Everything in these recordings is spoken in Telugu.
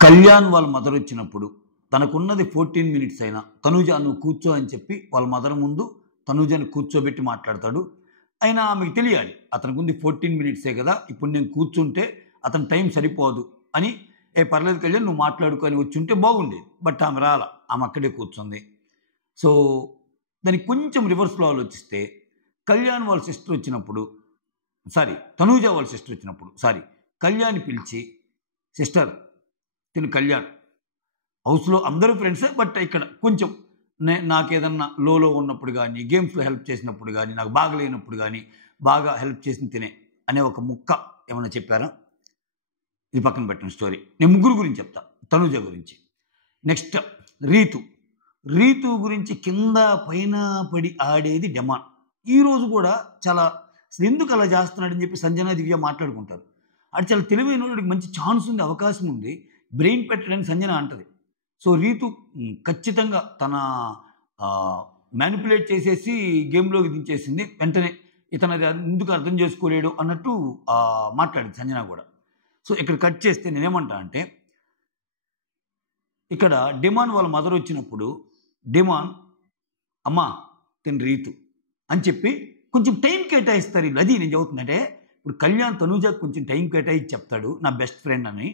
కళ్యాణ్ వాళ్ళ మదర్ వచ్చినప్పుడు తనకున్నది 14 మినిట్స్ అయినా తనూజ నువ్వు కూర్చో అని చెప్పి వాళ్ళ మదర్ ముందు తనూజని కూర్చోబెట్టి మాట్లాడతాడు. అయినా ఆమెకు తెలియాలి అతనికి ఉంది 14 మినిట్సే కదా, ఇప్పుడు నేను కూర్చుంటే అతని టైం సరిపోదు అని. పర్లేదు కళ్యాణ్ నువ్వు మాట్లాడుకొని వచ్చి ఉంటే బాగుండేది. బట్ ఆమె రాల, ఆమె అక్కడే కూర్చుంది. సో దానికి కొంచెం రివర్స్లో ఆలోచిస్తే కళ్యాణ్ వాళ్ళ సిస్టర్ వచ్చినప్పుడు తనూజ వాళ్ళ సిస్టర్ వచ్చినప్పుడు కళ్యాణ్ పిలిచి, సిస్టర్ తిను కళ్యాణ్ హౌస్లో అందరూ ఫ్రెండ్సే, బట్ ఇక్కడ కొంచెం నాకేదన్నా లోలో ఉన్నప్పుడు కానీ, గేమ్స్లో హెల్ప్ చేసినప్పుడు కానీ, నాకు బాగలేనప్పుడు కానీ బాగా హెల్ప్ చేసిన తినే అనే ఒక ముక్క ఏమైనా చెప్పారా? ఇది పక్కన పెట్టిన స్టోరీ. నేను ముగ్గురు గురించి చెప్తా. తనూజ గురించి, నెక్స్ట్ రీతు గురించి కింద పైన పడి ఆడేది డెమాన్. ఈరోజు కూడా చాలా అసలు ఎందుకు అలా చేస్తున్నాడని చెప్పి సంజన దివ్య మాట్లాడుకుంటారు. అది చాలా తెలివైన వాడికి, మంచి ఛాన్స్ ఉంది, అవకాశం ఉంది, బ్రెయిన్ పెట్టడానికి సంజన అంటది. సో రీతు ఖచ్చితంగా తన మ్యానిపులేట్ చేసేసి గేమ్లోకి దించేసింది. వెంటనే ఇతను ఎందుకు అర్థం చేసుకోలేడు అన్నట్టు మాట్లాడింది సంజన కూడా. సో ఇక్కడ కట్ చేస్తే నేనేమంటా అంటే, ఇక్కడ డిమాన్ వాళ్ళ మదర్ వచ్చినప్పుడు డిమాన్ అమ్మా తిని రీతు అని చెప్పి కొంచెం టైం కేటాయిస్తారు వీళ్ళు. అది నేను చెబుతుందంటే, ఇప్పుడు కళ్యాణ్ తనూజకు కొంచెం టైం కేటాయించి చెప్తాడు నా బెస్ట్ ఫ్రెండ్ అని.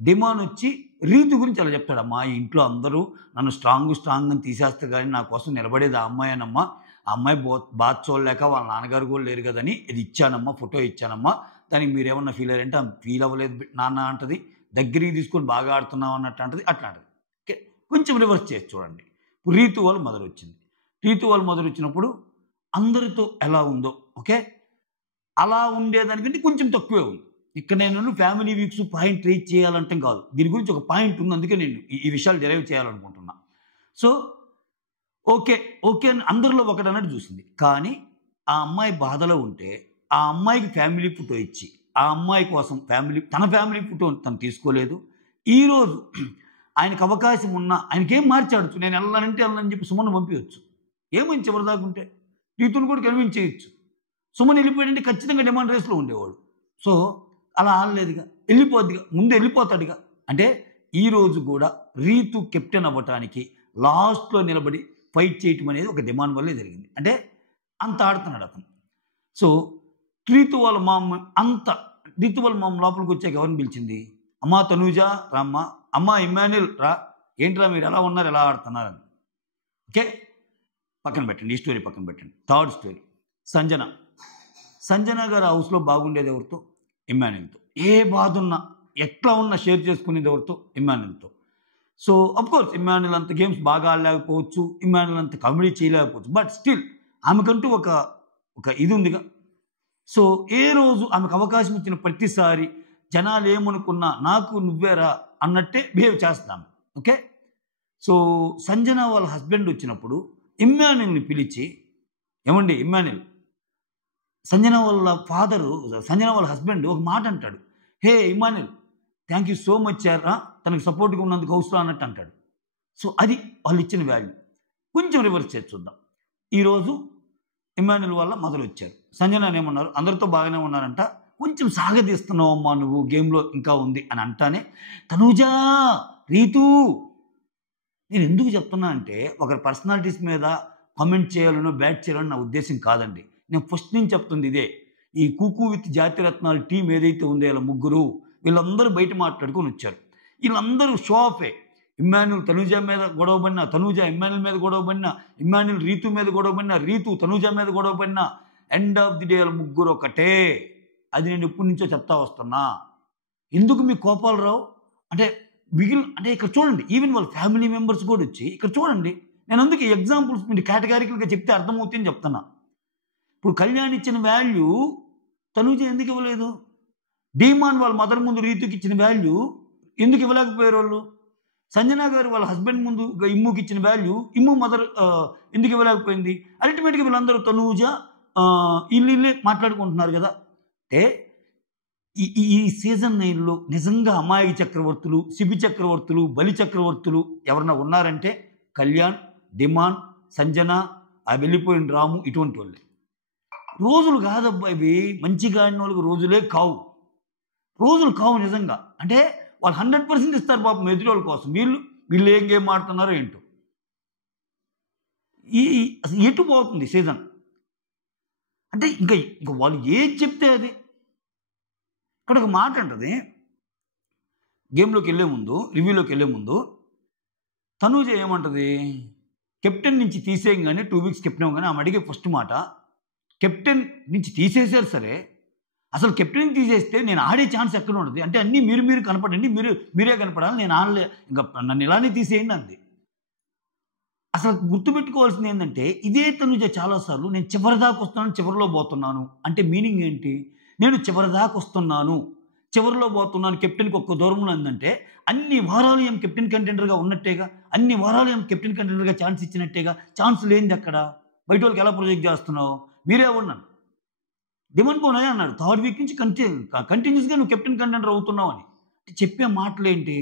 డిమాన్ వచ్చి రీతు గురించి అలా చెప్తాడు. అమ్మా ఈ ఇంట్లో అందరూ నన్ను స్ట్రాంగ్ అని తీసేస్తారు, కానీ నా కోసం నిలబడేది ఆ అమ్మాయినమ్మా. ఆ అమ్మాయి బాత్ చూడలేక వాళ్ళ నాన్నగారు కూడా లేరు కదని ఇది ఇచ్చానమ్మా, ఫోటో ఇచ్చానమ్మా, దానికి మీరు ఏమన్నా ఫీల్ అయ్యారంటే ఫీల్ అవ్వలేదు నాన్న అంటది. దగ్గరికి తీసుకొని బాగా ఆడుతున్నావు అన్నట్టు అంటది. అట్లా అంటది. ఓకే, కొంచెం రివర్స్ చేసి చూడండి. ఇప్పుడు రీతు వాళ్ళ మదర్ వచ్చింది. రీతు వాళ్ళ మదర్ వచ్చినప్పుడు అందరితో ఎలా ఉందో, ఓకే, అలా ఉండేదానికంటే కొంచెం తక్కువే ఉంది. ఇక్కడ నేను ఫ్యామిలీ వీక్స్ పాయింట్ రీచ్ చేయాలంటే కాదు, దీని గురించి ఒక పాయింట్ ఉంది, అందుకే నేను ఈ విషయాలు డెరైవ్ చేయాలనుకుంటున్నా. సో ఓకే అని అందరిలో ఒకటి అన్నట్టు చూసింది. కానీ ఆ అమ్మాయి బాధలో ఉంటే ఆ అమ్మాయికి ఫ్యామిలీ ఫోటో ఇచ్చి ఆ అమ్మాయి కోసం తన ఫ్యామిలీ ఫోటో తను తీసుకోలేదు. ఈరోజు ఆయనకు అవకాశం ఉన్నా ఆయనకేం మార్చాడచ్చు, నేను వెళ్ళానంటే వెళ్ళని చెప్పి సుమన్ పంపించవచ్చు. ఏమని చివరిదాకుంటే రీతును కూడా కన్విన్స్ చేయొచ్చు. సుమన్ వెళ్ళిపోయాడంటే ఖచ్చితంగా డిమాండ్ రేస్లో ఉండేవాడు. సో అలా ఆడలేదుగా, ముందు వెళ్ళిపోతాడుగా. అంటే ఈరోజు కూడా రీతు కెప్టెన్ అవ్వటానికి లాస్ట్లో నిలబడి ఫైట్ చేయటం అనేది ఒక డిమాండ్ వల్లే జరిగింది. అంటే అంత ఆడుతున్నాడు అతను. సో రీతు వాళ్ళ మామ లోపలికి వచ్చాక ఎవరిని పిలిచింది? అమ్మా తనూజ రామ్మ, అమ్మా ఇమ్మాన్యుల్ రా, ఏంట్రా మీరు ఎలా ఉన్నారు, ఎలా ఆడుతున్నారని. ఓకే, పక్కన పెట్టండి, ఈ స్టోరీ పక్కన పెట్టండి. థర్డ్ స్టోరీ సంజన గారు హౌస్లో బాగుండేది ఎవరితో? ఇమ్మాన్యుల్తో. ఏ బాధ ఉన్నా ఎట్లా ఉన్నా షేర్ చేసుకునేది ఎవరితో? ఇమ్మాన్యుల్తో. సో అఫ్కోర్స్ ఇమ్మాన్యుల్ అంత గేమ్స్ బాగా ఆడలేకపోవచ్చు, ఇమ్మాన్యుల్ అంత కామెడీ చేయలేకపోవచ్చు, బట్ స్టిల్ ఆమెకంటూ ఒక ఇది ఉందిగా. సో ఏ రోజు ఆమెకు అవకాశం ఇచ్చిన ప్రతిసారి జనాలు ఏమనుకున్నా నాకు నువ్వేరా అన్నట్టే బిహేవ్ చేస్తాము. ఓకే, సో సంజన వాళ్ళ హస్బెండ్ వచ్చినప్పుడు ఇమ్మాన్యుల్ని పిలిచి, ఏమండి ఇమ్మాన్యుల్, సంజన వాళ్ళ హస్బెండ్ ఒక మాట అంటాడు, hey Emmanuel thank you so much యారా, తనకు సపోర్ట్గా ఉన్నందుకు హౌస్లో అన్నట్టు అంటాడు. సో అది వాళ్ళు ఇచ్చిన వాల్యూ. కొంచెం రివర్స్ చేసి చూద్దాం. ఈరోజు ఇమ్మాన్యుల్ వాళ్ళ మదర్ వచ్చారు. సంజన ఏమన్నారు? అందరితో బాగానే ఉన్నారంట, కొంచెం సాగదీస్తున్నావు అమ్మా నువ్వు, గేమ్లో ఇంకా ఉంది అని అంటానే తనూజా రీతు. నేను ఎందుకు చెప్తున్నా అంటే ఒకరి పర్సనాలిటీస్ మీద కామెంట్ చేయాలనో బ్యాట్ చేయాలని నా ఉద్దేశం కాదండి. నేను ఫస్ట్ నుంచి చెప్తుంది ఇదే. ఈ కుకు విత్ జాతిరత్నాల టీం ఏదైతే ఉందో ఇలా ముగ్గురు, వీళ్ళందరూ బయట మాట్లాడుకొని వచ్చారు. వీళ్ళందరూ షో ఆఫే. ఇమ్మాన్యుల్ తనూజ మీద గొడవబడినా, తనూజ ఇమ్మాన్యుల్ మీద గొడవబడినా, ఇమ్మాన్యుల్ రీతు మీద గొడవబడినా, రీతు తనూజ మీద గొడవబడినా, ఎండ్ ఆఫ్ ది డే ముగ్గురు ఒకటే. అది నేను ఎప్పటి నుంచో చెప్తా వస్తున్నా. ఎందుకు మీ కోపాలు రావు అంటే ఇక్కడ చూడండి, ఈవెన్ వాళ్ళ ఫ్యామిలీ మెంబర్స్ కూడా వచ్చి ఇక్కడ చూడండి. నేను అందుకే ఎగ్జాంపుల్స్ మీరు కేటగారికల్గా చెప్తే అర్థమవుతుందని చెప్తున్నా. ఇప్పుడు కళ్యాణ్ ఇచ్చిన వాల్యూ తనూజ ఎందుకు ఇవ్వలేదు? డిమాన్ వాళ్ళ మదర్ ముందు రీతుకి ఇచ్చిన వాల్యూ ఎందుకు ఇవ్వలేకపోయారు వాళ్ళు? సంజన గారు వాళ్ళ హస్బెండ్ ముందు ఇమ్ముకి ఇచ్చిన వాల్యూ ఇమ్ము మదర్ ఎందుకు ఇవ్వలేకపోయింది? అల్టిమేట్గా వీళ్ళందరూ తనూజ ఇల్లే మాట్లాడుకుంటున్నారు కదా. అంటే ఈ సీజన్ 9లో నిజంగా అమాయక చక్రవర్తులు, శిబి చక్రవర్తులు, బలి చక్రవర్తులు ఎవరన్నా ఉన్నారంటే కళ్యాణ్, డిమాన్, సంజన, ఆ వెళ్ళిపోయిన రాము, ఇటువంటి వాళ్ళే. రోజులు కాదబ్బా ఇవి, మంచిగా ఆడిన వాళ్ళకి రోజులు కావు నిజంగా. అంటే వాళ్ళు 100% ఇస్తారు పాపం ఎదురోళ్ళ కోసం. వీళ్ళు ఏం గేమ్ ఆడుతున్నారో ఏంటో. అసలు ఎటు పోతుంది సీజన్ అంటే ఇంకా వాళ్ళు ఏది చెప్తే అది. ఇక్కడ ఒక మాట అంటది, గేమ్లోకి వెళ్ళే ముందు, రివ్యూలోకి వెళ్ళే ముందు తనూజ ఏమంటది, కెప్టెన్ నుంచి తీసేయంగానే 2 వీక్స్ కెప్టెన్ అవ్వగానే ఆమె అడిగే ఫస్ట్ మాట, కెప్టెన్ నుంచి తీసేసారు సరే, అసలు కెప్టెన్ తీసేస్తే నేను ఆడే ఛాన్స్ ఎక్కడ ఉంటుంది అంటే అన్నీ మీరు కనపడండి, మీరే కనపడాలి, నేను ఆడలే, ఇంకా నన్ను ఇలానే తీసేయండి అంది. అసలు గుర్తుపెట్టుకోవాల్సింది ఏంటంటే ఇదే తనుజ చాలాసార్లు నేను చివరిదాకా వస్తున్నాను, చివరిలో పోతున్నాను అంటే మీనింగ్ ఏంటి? నేను చివరిదాకా వస్తున్నాను, చివరిలో పోతున్నాను, కెప్టెన్కి ఒక్క దూరంలో ఉందంటే అన్ని వారాలు ఏం కెప్టెన్ కంటెండర్గా ఉన్నట్టేగా, అన్ని వారాలు ఏం కెప్టెన్ కంటెండర్గా ఛాన్స్ ఇచ్చినట్టేగా. ఛాన్స్ లేనిది అక్కడ బయట వాళ్ళకి ఎలా ప్రొజెక్ట్ చేస్తున్నావు? మీరే ఉన్నాను డిమాండ్ పోనాయే అన్నాడు 3rd వీక్ నుంచి కంటిన్యూస్గా నువ్వు కెప్టెన్ కంటెండర్ అవుతున్నావు అని చెప్పే మాటలేంటి?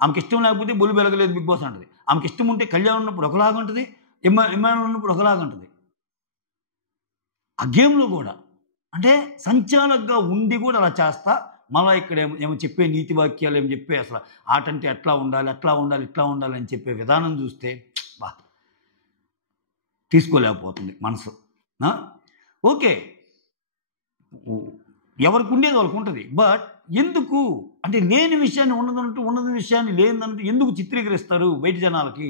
ఆమెకి ఇష్టం లేకపోతే బొల్లు వెలగలేదు బిగ్ బాస్ అంటది. ఆమెకి ఇష్టం ఉంటే కళ్యాణ్ ఉన్నప్పుడు ఒకలాగా ఉంటుంది, ఇమ్మాన్ ఉన్నప్పుడు ఒకలాగా ఉంటుంది. ఆ గేమ్లో కూడా అంటే సంచాలకుగా ఉండి కూడా అలా చేస్తా, మళ్ళీ ఇక్కడ ఏమో చెప్పే నీతి వాక్యాలు ఏమో చెప్పే అసలు ఆట అంటే ఎట్లా ఉండాలి, అట్లా ఉండాలి, ఇట్లా ఉండాలి అని చెప్పే విధానం చూస్తే బా తీసుకోలేకపోతుంది మనసు. ఓకే, ఎవరికి ఉండేది వాళ్ళకు ఉంటుంది, బట్ ఎందుకు అంటే లేని విషయాన్ని ఉన్నది విషయాన్ని లేనిదంటూ ఎందుకు చిత్రీకరిస్తారు బయట జనాలకి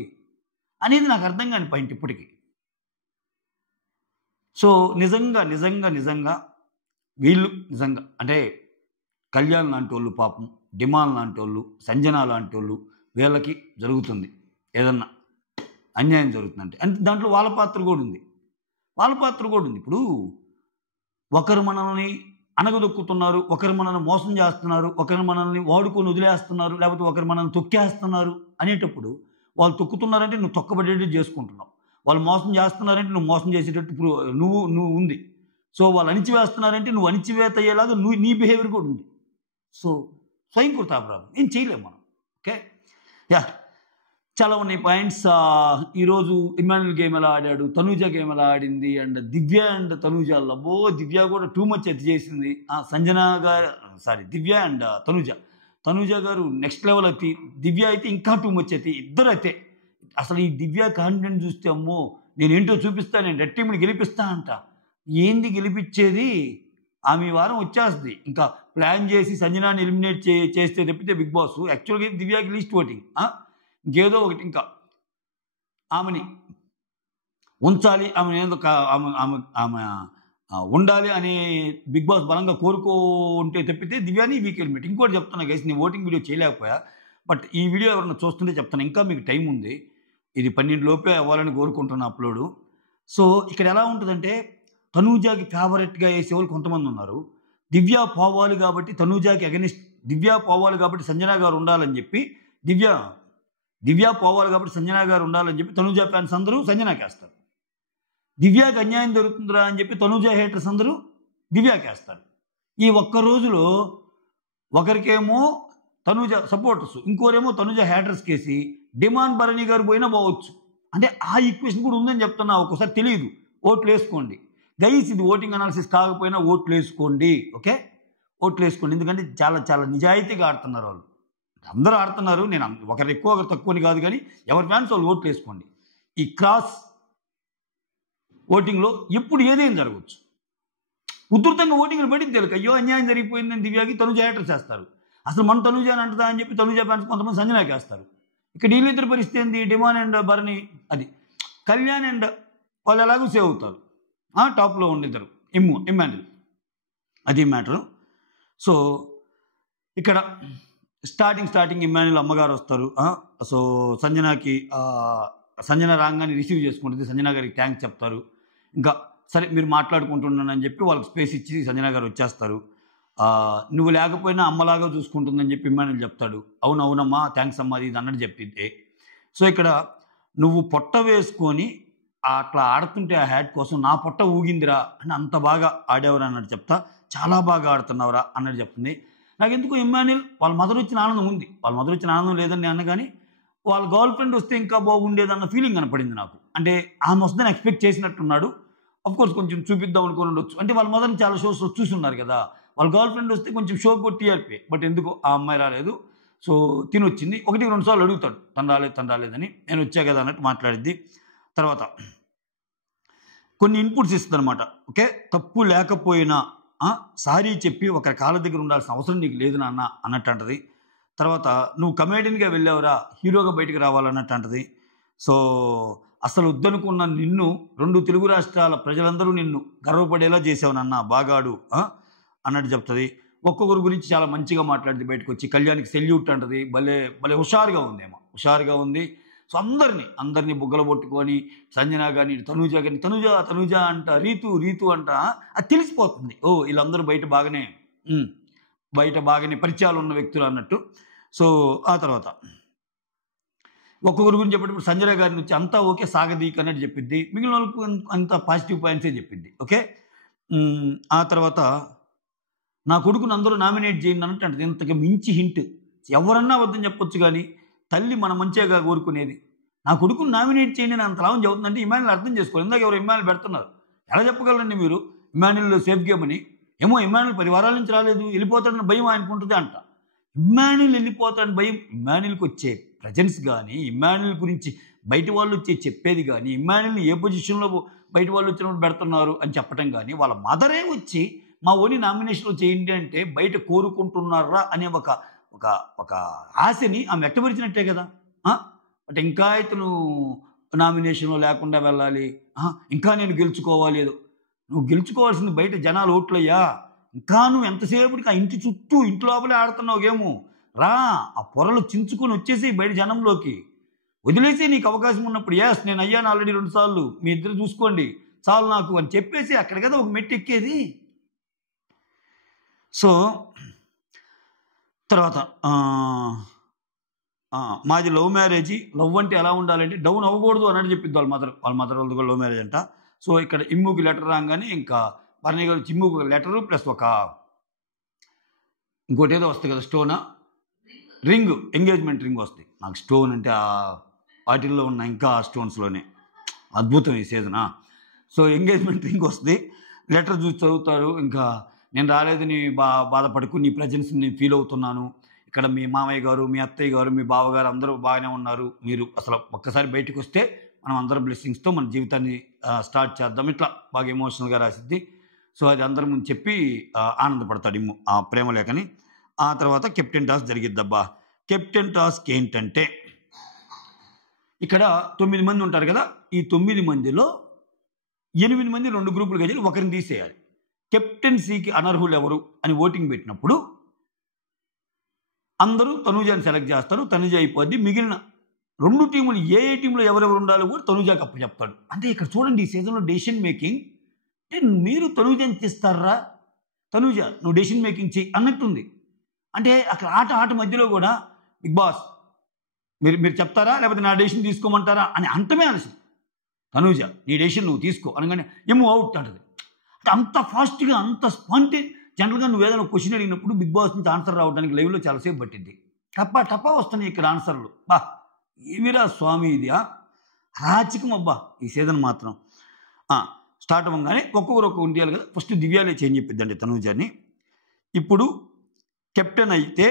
అనేది నాకు అర్థం కాని పాయింట్ ఇప్పటికీ. సో నిజంగా వీళ్ళు నిజంగా అంటే కళ్యాణ్ లాంటి వాళ్ళు పాపం, డిమాన్ లాంటి వాళ్ళు, సంజన లాంటి వాళ్ళు, వీళ్ళకి జరుగుతుంది ఏదన్నా అన్యాయం జరుగుతుందంటే అంటే దాంట్లో వాళ్ళ పాత్ర కూడా ఉంది. ఇప్పుడు ఒకరు మనల్ని అనగదొక్కుతున్నారు, ఒకరు మనల్ని మోసం చేస్తున్నారు, ఒకరు మనల్ని వాడుకొని వదిలేస్తున్నారు, లేకపోతే ఒకరు మనల్ని తొక్కేస్తున్నారు అనేటప్పుడు వాళ్ళు తొక్కుతున్నారంటే నువ్వు తొక్కబడేటట్టు చేసుకుంటున్నావు, వాళ్ళు మోసం చేస్తున్నారంటే నువ్వు మోసం చేసేటట్టు నువ్వు ఉంది. సో వాళ్ళు అణిచివేస్తున్నారంటే నువ్వు అణిచివేత అయ్యేలాగా నీ బిహేవియర్ కూడా ఉంది. సో స్వయంకృత అపరాధం ఏం చేయలేము మనం. ఓకే, యా చాలా ఉన్నాయి పాయింట్స్. ఈరోజు ఇమ్మాన్యుల్ గేమ్ ఎలా ఆడాడు, తనూజ గేమ్ ఎలా ఆడింది, అండ్ దివ్య అండ్ తనూజ లబ్బో, దివ్య కూడా టూ మచ్ ఎత్తి చేసింది. దివ్య అండ్ తనూజ గారు నెక్స్ట్ లెవెల్ అతి, దివ్య అయితే ఇంకా టూ మచ్ అతి, ఇద్దరు అయితే. అసలు ఈ దివ్య కాన్ఫిడెంట్ చూస్తే అమ్మో నేనేంటో చూపిస్తా, నేను రెడ్ టీంని గెలిపిస్తా అంట. ఏంది గెలిపించేది? ఆమె ఈ వారం వచ్చేస్తుంది, ఇంకా ప్లాన్ చేసి సంజనాన్ని ఎలిమినేట్ చేస్తే తప్పితే బిగ్ బాస్ యాక్చువల్గా దివ్యాకి లీస్ట్ ఓటింగ్, ఇంకేదో ఒకటి ఇంకా ఆమెని ఉంచాలి, ఆమె ఉండాలి అని బిగ్ బాస్ బలంగా కోరుకుంటే తప్పితే దివ్యాని వీక్ ఎలిమినేట్. ఇంకోటి చెప్తున్నా గైస్, నేను ఓటింగ్ వీడియో చేయలేకపోయా, బట్ ఈ వీడియో ఎవరైనా చూస్తుంటే చెప్తాను, ఇంకా మీకు టైం ఉంది, ఇది 12 లోపే అవ్వాలని కోరుకుంటున్నా అప్లోడు. సో ఇక్కడ ఎలా ఉంటుందంటే తనూజాకి ఫేవరెట్గా వేసేవాళ్ళు కొంతమంది ఉన్నారు, దివ్య పోవాలి కాబట్టి తనూజాకి అగెనిస్ట్, దివ్య పోవాలి కాబట్టి సంజన గారు ఉండాలని చెప్పి, దివ్య పోవాలి కాబట్టి సంజన గారు ఉండాలని చెప్పి తనూజ ఫ్యాన్స్ అందరూ సంజనాకి వేస్తారు. దివ్యాకి అన్యాయం జరుగుతుందిరా అని చెప్పి తనూజ హేటర్స్ అందరూ దివ్యాకి వేస్తారు. ఈ ఒక్క రోజులో ఒకరికేమో తనూజ సపోర్టర్స్, ఇంకోరేమో తనూజ హేటర్స్ కేసి డిమాండ్ భరణి గారు పోయినా పోవచ్చు. అంటే ఆ ఈక్వేషన్ కూడా ఉందని చెప్తున్నా, ఒక్కోసారి తెలియదు. ఓట్లు వేసుకోండి గైస్, ఇది ఓటింగ్ అనాలిసిస్ కాకపోయినా ఓట్లు వేసుకోండి. ఓకే, ఓట్లు వేసుకోండి, ఎందుకంటే చాలా చాలా నిజాయితీగా ఆడుతున్నారు వాళ్ళు, అందరూ ఆడుతున్నారు. నేను ఒకరు ఎక్కువ ఒకరు తక్కువని కాదు, కానీ ఎవరి ఫ్యాన్స్ వాళ్ళు ఓట్లు వేసుకోండి. ఈ క్రాస్ ఓటింగ్లో ఎప్పుడు ఏదైనా జరగవచ్చు. ఉధృతంగా ఓటింగ్లు పడింది తెలుసు, అయ్యో అన్యాయం జరిగిపోయిందని దివ్యాకి తనూజ హేటర్స్ చేస్తారు. అసలు మన తనూజ అని అంటదా అని చెప్పి తనూజ ఫ్యాన్స్ కొంతమంది సంజనాకి వేస్తారు. ఇక్కడ వీళ్ళిద్దరు పరిస్థితి ఏంది, డిమాండ్ అండ్ భరణి, అది కళ్యాణ్ అండ్ వాళ్ళు ఎలాగో సేవ్ అవుతారు, టాప్లో ఉండిద్దరు ఇమ్మాన్యుల్, అది మ్యాటరు. సో ఇక్కడ స్టార్టింగ్ ఇమ్మాన్యుల్ అమ్మగారు వస్తారు. సో సంజన రాగానే రిసీవ్ చేసుకుంటుంది, సంజన గారికి థ్యాంక్స్ చెప్తారు. ఇంకా సరే మీరు మాట్లాడుకుంటున్నానని చెప్పి వాళ్ళకి స్పేస్ ఇచ్చి సంజన గారు వచ్చేస్తారు. నువ్వు లేకపోయినా అమ్మలాగా చూసుకుంటుందని చెప్పి ఇమ్మాన్యుల్ చెప్తాడు. అవునమ్మా థ్యాంక్స్ అమ్మా ఇది అన్నట్టు చెప్పింది. సో ఇక్కడ నువ్వు పొట్ట వేసుకొని అట్లా ఆడుతుంటే ఆ హ్యాట్ కోసం నా పొట్ట ఊగిందిరా అని, అంత బాగా ఆడేవరా అన్నట్టు చెప్తా, చాలా బాగా ఆడుతున్నావురా అన్నట్టు చెప్తుంది. నాకు ఎందుకు ఇమ్మాన్యుల్ వాళ్ళ మదర్ వచ్చిన ఆనందం ఉంది, వాళ్ళ మదర్ వచ్చిన ఆనందం లేదని అన్న, కానీ వాళ్ళ గర్ల్ ఫ్రెండ్ వస్తే ఇంకా బాగుండేదన్న ఫీలింగ్ కనపడింది నాకు. అంటే ఆమె వస్తుందని ఎక్స్పెక్ట్ చేసినట్టున్నాడు. అఫ్కోర్స్ కొంచెం చూపిద్దాం అనుకుని ఉండొచ్చు, అంటే వాళ్ళ మదర్ని చాలా షోస్లో చూసి ఉన్నారు కదా, వాళ్ళ గర్ల్ ఫ్రెండ్ వస్తే కొంచెం షో కొట్టి టీఆర్పీ, బట్ ఎందుకు ఆ అమ్మాయి రాలేదు. సో తిని వచ్చింది, 1-2 సార్లు అడుగుతాడు తను రాలేదని, నేను వచ్చా కదా అన్నట్టు మాట్లాడిద్ది. తర్వాత కొన్ని ఇన్పుట్స్ ఇస్తుంది అనమాట. ఓకే, తప్పు లేకపోయినా సారీ చెప్పి ఒకరి కాళ్ళ దగ్గర ఉండాల్సిన అవసరం నీకు లేదు నాన్న అన్నట్టు అంటది. తర్వాత నువ్వు కమేడియన్గా వెళ్ళావురా, హీరోగా బయటకు రావాలన్నట్టు అంటది. సో అసలు వద్దనుకున్న నిన్ను 2 తెలుగు రాష్ట్రాల ప్రజలందరూ నిన్ను గర్వపడేలా చేసావు నాన్న, బాగాడు అన్నట్టు చెప్తుంది. ఒక్కొక్కరి గురించి చాలా మంచిగా మాట్లాడింది. బయటకు వచ్చి కళ్యాణ్కి సెల్యూట్ అంటది. భలే భలే హుషారుగా ఉందేమో, హుషారుగా ఉంది. సో అందరినీ బుగ్గలు పట్టుకొని సంజన కానీ తనూజ కానీ తనూజ అంట, రీతు అంట, అది తెలిసిపోతుంది. ఓ వీళ్ళందరూ బయట బాగానే పరిచయాలు ఉన్న వ్యక్తులు అన్నట్టు. సో ఆ తర్వాత ఒక్కొక్కరి గురించి చెప్పేటప్పుడు సంజన గారి నుంచి అంతా ఓకే సాగదీక్ అన్నట్టు చెప్పిద్ది. మిగిలిన వాళ్ళకు అంత పాజిటివ్ పాయింట్సే చెప్పింది. ఓకే, ఆ తర్వాత నా కొడుకుని అందరూ నామినేట్ చేయండి అన్నట్టు అంటే ఇంతకు మించి హింట్ ఎవరన్నా వద్దని చెప్పొచ్చు, కానీ తల్లి మన మంచిగా కోరుకునేది. నా కొడుకుని నామినేట్ చేయండి అని అంత లాభం చెబుతుందంటే ఇమాన్యుల్ అర్థం చేసుకోవాలి. ఇందాక ఎవరు ఇమాన్యుల్ పెడుతున్నారు, ఎలా చెప్పగలండి మీరు ఇమాన్యుల్ సేఫ్ గేమ్ అని? ఏమో ఇమాన్యుల్ పరివారాల నుంచి రాలేదు, వెళ్ళిపోతాడని భయం ఆయనకు ఉంటుంది అంట. ఇమాన్యుల్ వెళ్ళిపోతాడని భయం, ఇమాన్యుల్కి వచ్చే ప్రజెన్స్ కానీ, ఇమాన్యుల్ గురించి బయట వాళ్ళు వచ్చి చెప్పేది కానీ, ఇమాన్యుల్ని ఏ పొజిషన్లో బయట వాళ్ళు వచ్చినప్పుడు పెడుతున్నారు అని చెప్పడం కానీ, వాళ్ళ మదరే వచ్చి మా ఓని నామినేషన్లో చేయండి అంటే బయట కోరుకుంటున్నారా అనే ఒక ఆశని ఆమె వ్యక్తపరిచినట్టే కదా. బట్ ఇంకా ఇతను నామినేషన్లో లేకుండా వెళ్ళాలి, ఇంకా నేను గెలుచుకోవాలి. ఏదో నువ్వు గెలుచుకోవాల్సింది బయట జనాలు ఓట్లయ్యా, ఇంకా నువ్వు ఎంతసేపటికి ఆ ఇంటి చుట్టూ ఇంటి లోపలే ఆడుతున్నావు గేము. రా, ఆ పొరలు చించుకొని వచ్చేసి బయట జనంలోకి వదిలేసి నీకు అవకాశం ఉన్నప్పుడు, ఎస్ నేను అయ్యాను ఆల్రెడీ 2 సార్లు, మీ ఇద్దరు చూసుకోండి చాలు నాకు అని చెప్పేసి అక్కడ కదా ఒక మెట్టు ఎక్కేది. సో తర్వాత మాది లవ్ మ్యారేజీ, లవ్ అంటే ఎలా ఉండాలంటే డౌన్ అవ్వకూడదు అన్నట్టు చెప్పిద్ది వాళ్ళ మదర్ వాళ్ళది కూడా లవ్ మ్యారేజ్ అంట. సో ఇక్కడ ఇమ్ముకి లెటర్ రాగానే ఇంకా భరణి గారు ఇమ్ముకి లెటరు ప్లస్ ఇంకోటి ఏదో వస్తుంది కదా, స్టోనా రింగ్, ఎంగేజ్మెంట్ రింగ్ వస్తుంది. నాకు స్టోన్ అంటే వాటిల్లో ఉన్న ఇంకా స్టోన్స్లోనే అద్భుతం ఈ సీజనా. సో ఎంగేజ్మెంట్ రింగ్ వస్తుంది, లెటర్ చూసి చదువుతారు. ఇంకా నేను రాలేదని బాధపడుకు, నీ ప్రజెన్స్ నేను ఫీల్ అవుతున్నాను, ఇక్కడ మీ మామయ్య గారు, మీ అత్తయ్య గారు, మీ బావగారు అందరూ బాగానే ఉన్నారు, మీరు అసలు ఒక్కసారి బయటకు వస్తే మనం అందరం బ్లెస్సింగ్స్తో మన జీవితాన్ని స్టార్ట్ చేద్దాం, ఇట్లా బాగా ఎమోషనల్గా రాసిద్ది. సో అది అందరి ముందు చెప్పి ఆనందపడతాడు ఆ ప్రేమలేఖని. ఆ తర్వాత కెప్టెన్ టాస్క్ జరిగిద్దబ్బా. కెప్టెన్ టాస్క్ ఏంటంటే ఇక్కడ 9 మంది ఉంటారు కదా, ఈ 9 మందిలో 8 మంది 2 గ్రూపులుగా చేసి ఒకరిని తీసేయాలి. కెప్టెన్సీకి అనర్హులు ఎవరు అని ఓటింగ్ పెట్టినప్పుడు అందరూ తనూజాని సెలెక్ట్ చేస్తారు, తనూజ అయిపోద్ది. మిగిలిన 2 టీములు ఏ టీంలో ఎవరెవరు ఉండాలో కూడా తనూజాకి అప్పు చెప్తాడు. అంటే ఇక్కడ చూడండి, ఈ సీజన్లో డెసిషన్ మేకింగ్ అంటే మీరు తనూజాని తీస్తారా, తనూజ నువ్వు డెసిషన్ మేకింగ్ చెయ్యి అన్నట్టుంది. అంటే అక్కడ ఆట మధ్యలో కూడా బిగ్ బాస్ మీరు చెప్తారా లేకపోతే నా డెసిషన్ తీసుకోమంటారా అని అంటమే ఆలస్యం. తనూజ నీ డెసిషన్ నువ్వు తీసుకో అనగానే ఏమో అవుట్ అంటది. అంటే అంత ఫాస్ట్గా అంత స్పాంటే. జనరల్గా నువ్వు ఏదైనా క్వశ్చన్ అడిగినప్పుడు బిగ్ బాస్ నుంచి ఆన్సర్ రావడానికి లైవ్లో చాలాసేపు పట్టింది. టప్పా వస్తున్నాయి ఇక్కడ ఆన్సర్లు. ఏమిరా స్వామి ఇది రాచికం అబ్బా ఈ సీజన్ మాత్రం. స్టార్ట్ అవ్వగానే ఒక్కొక్కరు ఇండియాలు కదా. ఫస్ట్ దివ్యాలే చేంజ్ చెప్పిద్దండి తనూజాని. ఇప్పుడు కెప్టెన్ అయితే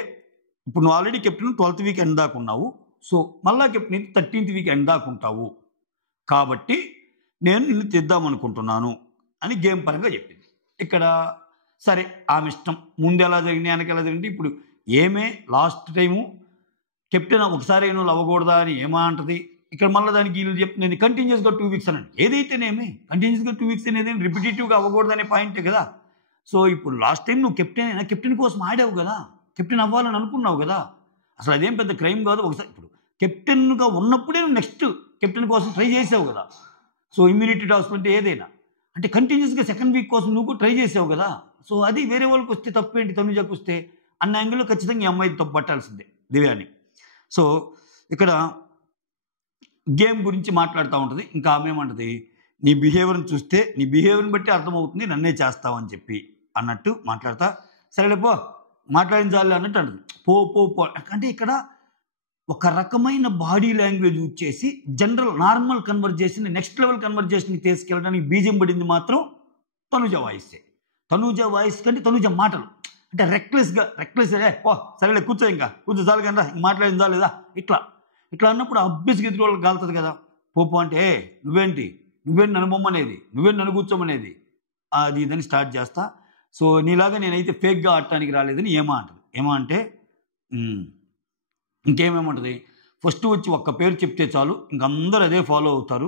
ఇప్పుడు నువ్వు already captain 12th week end దాకా ఉన్నావు, సో మళ్ళా కెప్టెన్ అయితే 13th వీక్ ఎండ్ దాకా ఉంటావు, కాబట్టి నేను నిన్ను తెద్దామనుకుంటున్నాను అని గేమ్ పరంగా చెప్పింది. ఇక్కడ సరే ఆమె ఇష్టం, ముందు ఎలా జరిగింది వెనక ఎలా జరిగింది. ఇప్పుడు ఏమే లాస్ట్ టైము కెప్టెన్ ఒకసారి నువ్వు అవ్వకూడదా అని ఏమా అంటది. ఇక్కడ మళ్ళీ దానికి వీళ్ళు చెప్తుంది కంటిన్యూస్గా 2 వీక్స్ అనండి. ఏదైతేనేమి కంటిన్యూస్గా 2 వీక్స్ అనేది రిపిటేటివ్గా అవ్వకూడదనే పాయింటే కదా. సో ఇప్పుడు లాస్ట్ టైం నువ్వు కెప్టెన్ అయినా కెప్టెన్ కోసం ఆడావు కదా, కెప్టెన్ అవ్వాలని అనుకున్నావు కదా, అసలు అదేం పెద్ద క్రైమ్ కాదు. ఒకసారి ఇప్పుడు కెప్టెన్గా ఉన్నప్పుడే నువ్వు నెక్స్ట్ కెప్టెన్ కోసం ట్రై చేసావు కదా. సో ఇమ్యూనిటీ టాస్క్ అంటే ఏదైనా అంటే కంటిన్యూస్గా 2nd వీక్ కోసం నువ్వు ట్రై చేసావు కదా. సో అది వేరే వాళ్ళకి వస్తే తప్పేంటి, తనుజాకి వస్తే అన్న యాంగిల్లో ఖచ్చితంగా ఈ అమ్మాయి తప్పు పట్టాల్సిందే దివ్యాని. సో ఇక్కడ గేమ్ గురించి మాట్లాడుతూ ఉంటుంది. ఇంకా ఆమె ఏమంటుంది, నీ బిహేవియర్ని చూస్తే నీ బిహేవియర్ని బట్టి అర్థమవుతుంది నన్నే చేస్తావని చెప్పి అన్నట్టు మాట్లాడతా. సరేలే పో మాట్లాడించాలి అన్నట్టు అంటుంది. పో అంటే ఇక్కడ ఒక రకమైన బాడీ లాంగ్వేజ్ యూజ్ చేసి general normal conversation next level కన్వర్జేషన్కి తీసుకెళ్ళడానికి బీజం పడింది మాత్రం తనుజ వాయిసే. తనుజ వాయిస్ కంటే తనుజ మాటలు అంటే రెక్లెస్ ఓ సరేలే కూర్చో ఇంకా కూర్చో చాలు కానీ ఇంక మాట్లాడిందా లేదా ఇట్లా అన్నప్పుడు అభ్యస్ ఎదురు వాళ్ళకి కాలుతుంది కదా. పోపు అంటే నువ్వేంటి నన్ను బొమ్మనేది, నువ్వేంటి నన్ను కూర్చోమనేది, అది ఇదని స్టార్ట్ చేస్తా. సో నీలాగా నేనైతే ఫేక్గా ఆడటానికి రాలేదని ఏమా అంటే ఇంకేమేముంటుంది, ఫస్ట్ వచ్చి ఒక్క పేరు చెప్తే చాలు ఇంక అందరూ అదే ఫాలో అవుతారు.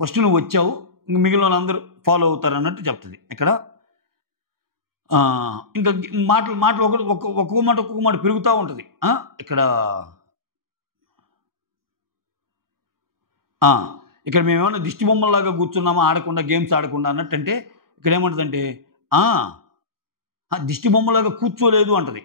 ఫస్ట్ నువ్వు వచ్చావు ఇంక మిగిలిన వాళ్ళందరూ ఫాలో అవుతారు అన్నట్టు చెప్తుంది ఇక్కడ. ఇంకా మాటలు ఒక్కొక్క మాట పెరుగుతూ ఉంటుంది ఇక్కడ. ఇక్కడ మేమేమన్నా దిష్టి బొమ్మలాగా కూర్చున్నామా ఆడకుండా, గేమ్స్ ఆడకుండా అన్నట్టు. అంటే ఇక్కడ ఏమంటుందంటే దిష్టి బొమ్మలాగా కూర్చోలేదు అంటది.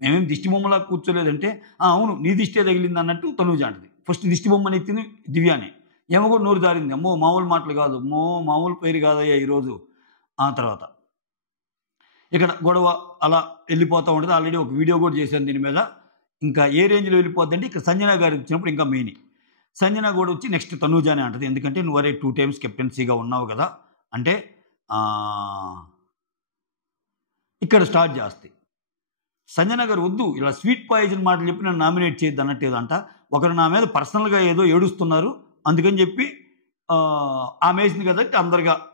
మేమేం దిష్టి బొమ్మలాగా కూర్చోలేదంటే అవును నీ దిష్టే తగిలింది అన్నట్టు తనూజ అంటది. ఫస్ట్ దిష్టి బొమ్మని ఎత్తింది దివ్యానే. ఏమో కూడా నోరు జారింది, అమ్మో మామూలు మాటలు కాదు, మామూలు పేరు కాదయ్యా ఈరోజు. తర్వాత ఇక్కడ గొడవ అలా వెళ్ళిపోతూ ఉంటుంది. ఆల్రెడీ ఒక వీడియో కూడా చేశాను దీని మీద. ఇంకా ఏ రేంజ్లో వెళ్ళిపోద్ది అంటే ఇక్కడ సంజన గారు వచ్చినప్పుడు ఇంకా మెయిన్ సంజన కూడా వచ్చి నెక్స్ట్ తనూజానే అంటది. ఎందుకంటే నువ్వు అరే 2 times కెప్టెన్సీగా ఉన్నావు కదా అంటే ఇక్కడ స్టార్ట్ చేస్తాయి. సంజన గారు వద్దు ఇలా స్వీట్ పాయిజన్ మాటలు చెప్పి నన్ను నామినేట్ చేయొద్దు అన్నట్టు ఏదంట. ఒకరు నా మీద పర్సనల్గా ఏదో ఏడుస్తున్నారు అందుకని చెప్పి ఆమె వేసింది కదా